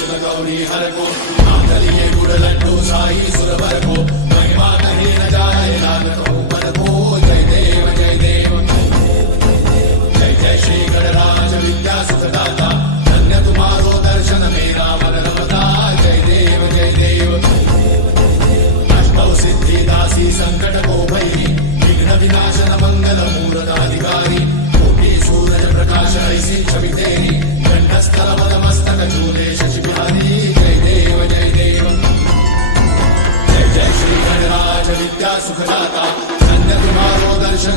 सुर गौरी हर को मांगलिये गुड़ लड्डू साई सुरवर को महिमा कहीं न जाए लागत हो मन को जय देव जय देव जय जय श्री गणराज विद्या सुखदाता धन्य तुम्हारो दर्शन मेरा मन रमता जय देव जय देव अष्टौ सिद्धि दासी संकट को भैरी विघ्न विनाशन मंगल मूर्ताधिकारी कोटि सूरज प्रकाश ऐसी छवि तेरी कंठस्थल मस्तक चूले शशि बिहारी जय देव जय देव जय जय श्री गणराज विद्या सुखदाता धन्य तुम्हारो दर्शन